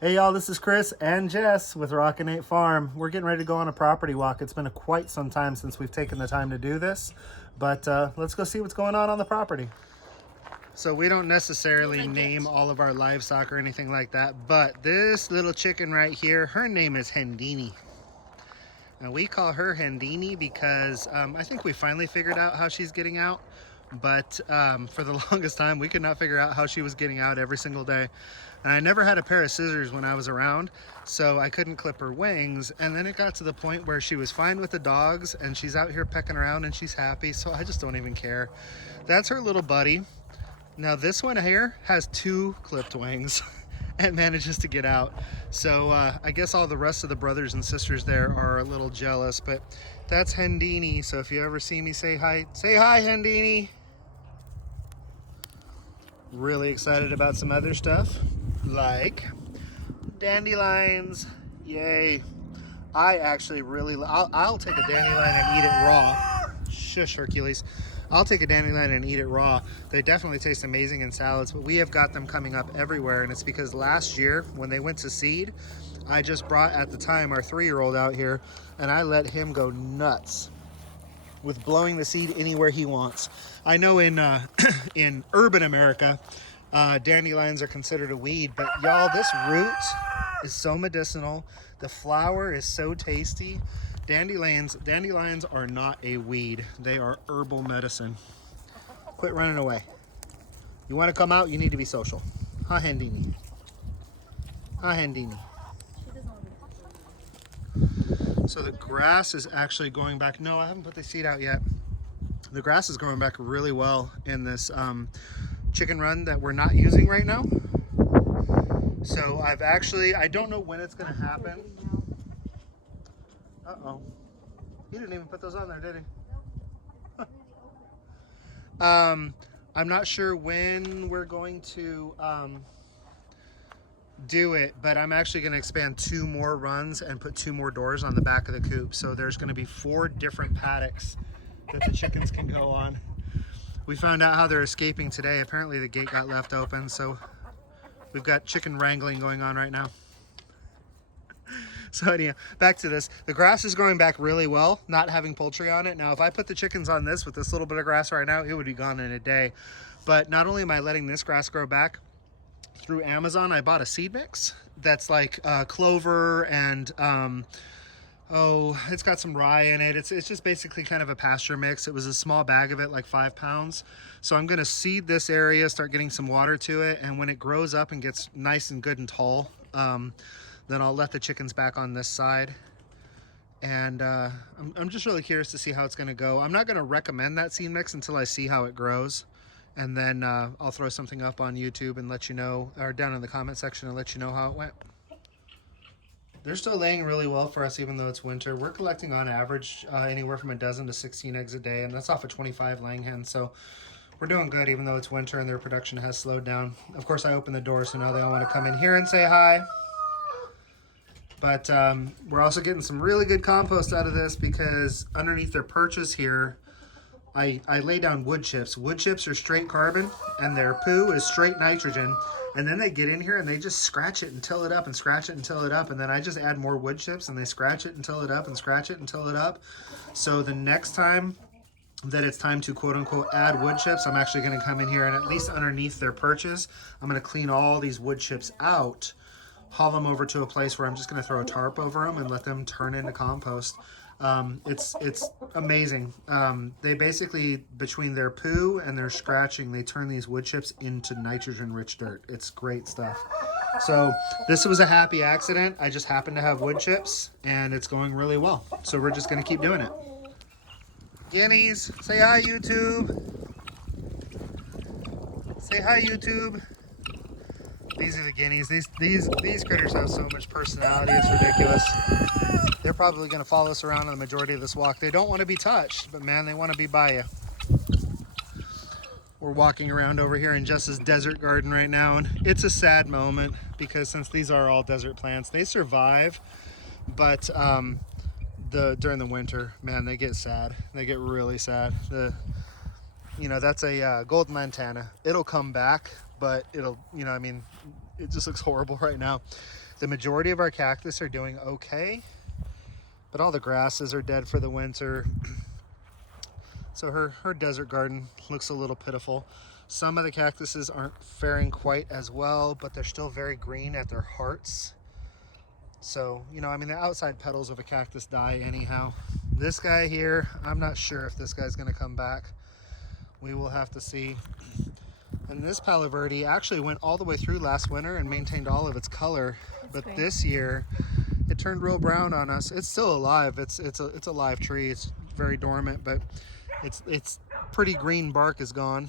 Hey y'all, this is Chris and Jess with Rockin Farm. We're getting ready to go on a property walk. It's been quite some time since we've taken the time to do this, but let's go see what's going on the property. So we don't necessarily name all of our livestock or anything like that, but this little chicken right here, her name is Hendini. Now we call her Hendini because I think we finally figured out how she's getting out. But for the longest time, we could not figure out how she was getting out every single day. And I never had a pair of scissors when I was around, so I couldn't clip her wings. And then it got to the point where she was fine with the dogs, and she's out here pecking around, and she's happy, so I just don't even care. That's her little buddy. Now this one here has 2 clipped wings and manages to get out. So I guess all the rest of the brothers and sisters there are a little jealous, but that's Hendini. So if you ever see me, say hi. Say hi, Hendini. Really excited about some other stuff like dandelions. Yay. I actually really, I'll take a dandelion and eat it raw. Shush, Hercules. I'll take a dandelion and eat it raw. They definitely taste amazing in salads, but we have got them coming up everywhere, and it's because last year when they went to seed, I just brought, at the time, our 3-year-old out here, and I let him go nuts with blowing the seed anywhere he wants. I know in in urban America, dandelions are considered a weed, but y'all, this root is so medicinal. The flower is so tasty. Dandelions are not a weed. They are herbal medicine. Quit running away. You want to come out, you need to be social. Huh, Hendini? Huh, Hendini? So the grass is actually going back. No, I haven't put the seed out yet. The grass is growing back really well in this chicken run that we're not using right now. So I don't know when it's going to happen. Uh-oh. He didn't even put those on there, did he? I'm not sure when we're going to do it, but I'm actually going to expand 2 more runs and put 2 more doors on the back of the coop. So there's going to be 4 different paddocks that the chickens can go on. We found out how they're escaping today. Apparently the gate got left open, so we've got chicken wrangling going on right now. So anyhow, back to this. The grass is growing back really well, not having poultry on it. Now, if I put the chickens on this with this little bit of grass right now, it would be gone in a day. But not only am I letting this grass grow back, through Amazon, I bought a seed mix that's like clover and it's got some rye in it. It's just basically kind of a pasture mix. It was a small bag of it, like 5 pounds. So I'm going to seed this area, start getting some water to it, and when it grows up and gets nice and good and tall, then I'll let the chickens back on this side. And I'm just really curious to see how it's going to go. I'm not going to recommend that seed mix until I see how it grows. And then I'll throw something up on YouTube and let you know, or down in the comment section and let you know how it went. They're still laying really well for us even though it's winter. We're collecting on average anywhere from a dozen to 16 eggs a day, and that's off of 25 laying hens. So we're doing good even though it's winter and their production has slowed down. Of course, I opened the door, so now they all want to come in here and say hi. But we're also getting some really good compost out of this because underneath their perches here, I lay down wood chips. Wood chips are straight carbon and their poo is straight nitrogen. And then they get in here and they just scratch it and till it up and scratch it and till it up. And then I just add more wood chips and they scratch it and till it up and scratch it and till it up. So the next time that it's time to quote unquote add wood chips, I'm actually going to come in here and at least underneath their perches, I'm going to clean all these wood chips out, haul them over to a place where I'm just going to throw a tarp over them and let them turn into compost. It's amazing. They basically, between their poo and their scratching, they turn these wood chips into nitrogen-rich dirt. It's great stuff. So this was a happy accident. I just happened to have wood chips, and it's going really well. So we're just going to keep doing it. Guineas, say hi, YouTube. Say hi, YouTube. These are the guineas. These critters have so much personality, it's ridiculous. They're probably going to follow us around on the majority of this walk. They don't want to be touched, but man, they want to be by you. We're walking around over here in Jess's desert garden right now, and it's a sad moment because since these are all desert plants, they survive, but during the winter, man, they get sad. They get really sad. That's a golden lantana. It'll come back, but it'll, it just looks horrible right now. The majority of our cactus are doing okay, but all the grasses are dead for the winter. So her desert garden looks a little pitiful. Some of the cactuses aren't faring quite as well, but they're still very green at their hearts. So, you know, I mean, the outside petals of a cactus die anyhow. This guy here, I'm not sure if this guy's gonna come back. We will have to see. And this Palo Verde actually went all the way through last winter and maintained all of its color. But this year, it turned real brown on us. It's still alive. It's a live tree. It's very dormant, but it's pretty green bark is gone.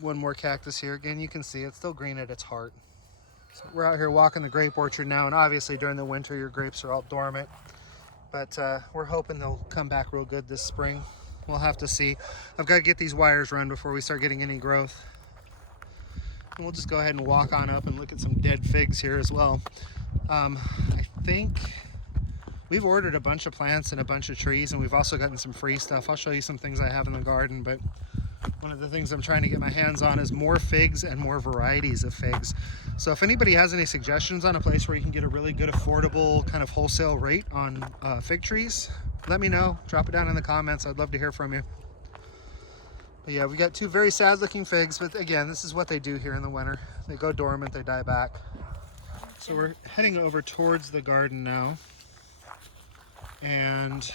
One more cactus here. Again, you can see it's still green at its heart. So we're out here walking the grape orchard now, and obviously during the winter your grapes are all dormant. But we're hoping they'll come back real good this spring. We'll have to see. I've got to get these wires run before we start getting any growth. And we'll just go ahead and walk on up and look at some dead figs here as well. I think we've ordered a bunch of plants and a bunch of trees, and we've also gotten some free stuff. I'll show you some things I have in the garden, but one of the things I'm trying to get my hands on is more figs and more varieties of figs. So if anybody has any suggestions on a place where you can get a really good, affordable kind of wholesale rate on fig trees, let me know. Drop it down in the comments. I'd love to hear from you. But yeah, we got two very sad looking figs, but again, this is what they do here in the winter. They go dormant, they die back. So we're heading over towards the garden now. And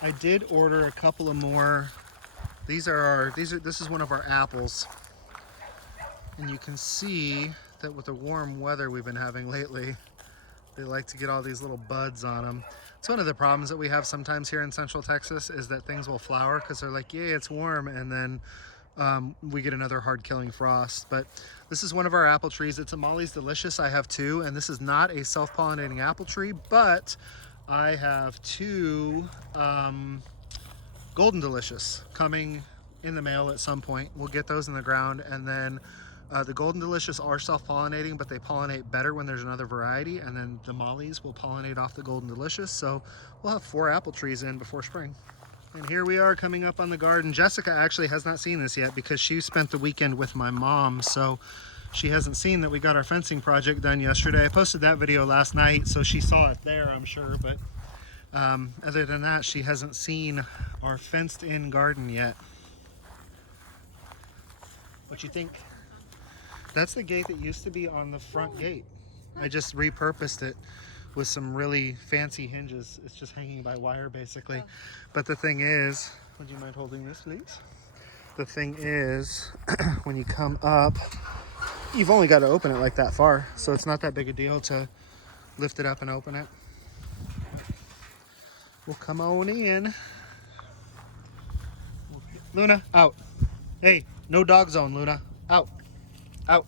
I did order a couple of more. This is one of our apples. And you can see that with the warm weather we've been having lately, they like to get all these little buds on them. It's one of the problems that we have sometimes here in Central Texas is that things will flower because they're like, yay, it's warm, and then we get another hard killing frost. But this is one of our apple trees. It's a Molly's Delicious. I have two, and this is not a self-pollinating apple tree, but I have two Golden Delicious coming in the mail at some point. We'll get those in the ground, and then the Golden Delicious are self-pollinating, but they pollinate better when there's another variety, and then the Mollies will pollinate off the Golden Delicious. So we'll have 4 apple trees in before spring. And here we are coming up on the garden. Jessica actually has not seen this yet because she spent the weekend with my mom, so she hasn't seen that we got our fencing project done yesterday. I posted that video last night, so she saw it there, I'm sure, but other than that, she hasn't seen our fenced-in garden yet. What you think? That's the gate that used to be on the front gate. I just repurposed it with some really fancy hinges. It's just hanging by wire, basically. But the thing is, would you mind holding this, please? The thing is, when you come up, you've only got to open it like that far, so it's not that big a deal to lift it up and open it. Well, come on in. Luna, out. Hey, no dog zone, Luna. Out. Out.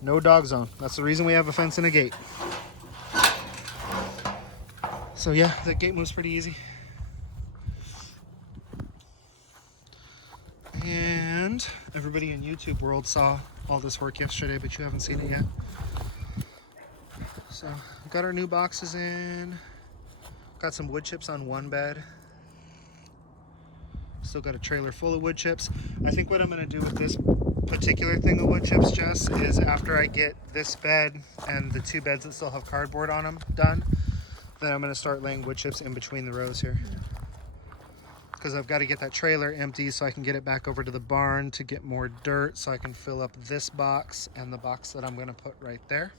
No dog zone. That's the reason we have a fence and a gate. So yeah, the gate moves pretty easy. And everybody in YouTube world saw all this work yesterday, but you haven't seen it yet. So we've got our new boxes in. Got some wood chips on one bed. Still got a trailer full of wood chips. I think what I'm gonna do with this particular thing of wood chips, Jess, is after I get this bed and the 2 beds that still have cardboard on them done, then I'm gonna start laying wood chips in between the rows here. Because I've got to get that trailer empty so I can get it back over to the barn to get more dirt so I can fill up this box and the box that I'm gonna put right there.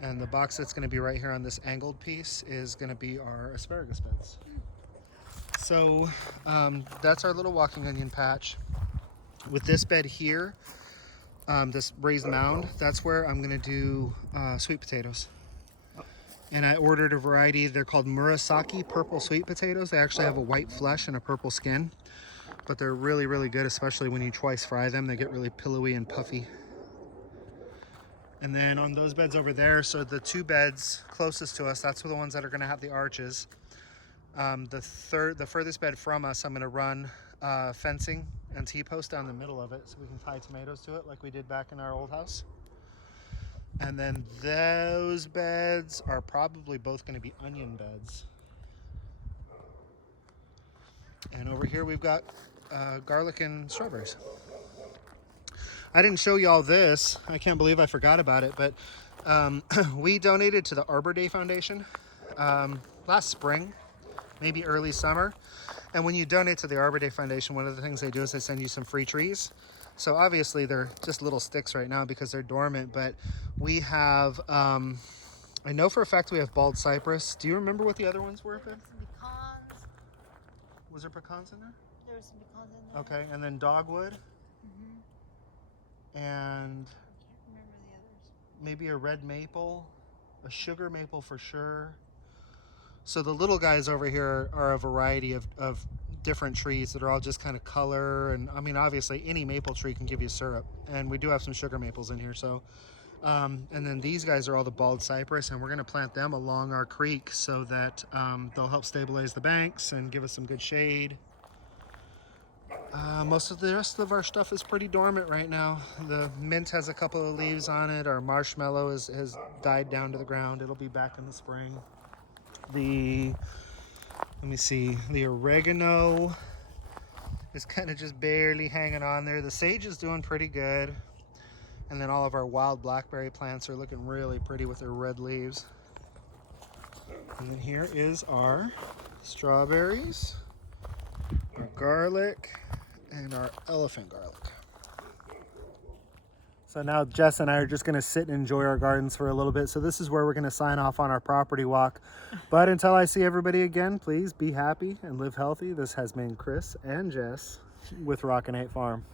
And the box that's gonna be right here on this angled piece is gonna be our asparagus beds. So that's our little walking onion patch. With this bed here, this raised mound, that's where I'm gonna do sweet potatoes. And I ordered a variety, they're called Murasaki purple sweet potatoes. They actually have a white flesh and a purple skin, but they're really, really good, especially when you twice fry them. They get really pillowy and puffy. And then on those beds over there, so the 2 beds closest to us, that's the ones that are gonna have the arches. The furthest bed from us, I'm gonna run fencing and T-post down the middle of it so we can tie tomatoes to it like we did back in our old house. And then those beds are probably both gonna be onion beds. And over here we've got garlic and strawberries. I didn't show y'all this. I can't believe I forgot about it, but we donated to the Arbor Day Foundation last spring, maybe early summer. And when you donate to the Arbor Day Foundation, one of the things they do is they send you some free trees. So obviously they're just little sticks right now because they're dormant, but we have, I know for a fact we have bald cypress. Do you remember what the other ones were? Some pecans. Was there pecans in there? There were some pecans in there. Okay, and then dogwood. And I can't remember the others. maybe a red maple, a sugar maple for sure. So the little guys over here are a variety of different trees that are all just kind of color. And I mean, obviously any maple tree can give you syrup. And we do have some sugar maples in here. So, and then these guys are all the bald cypress, and we're gonna plant them along our creek so that they'll help stabilize the banks and give us some good shade. Most of the rest of our stuff is pretty dormant right now. The mint has a couple of leaves on it. Our marshmallow has died down to the ground. It'll be back in the spring. Let me see, the oregano is kind of just barely hanging on there. The sage is doing pretty good. And then all of our wild blackberry plants are looking really pretty with their red leaves. And then here is our strawberries, our garlic, and our elephant garlic. So now Jess and I are just going to sit and enjoy our gardens for a little bit. So this is where we're going to sign off on our property walk. But until I see everybody again, please be happy and live healthy. This has been Chris and Jess with Rockin' Farm.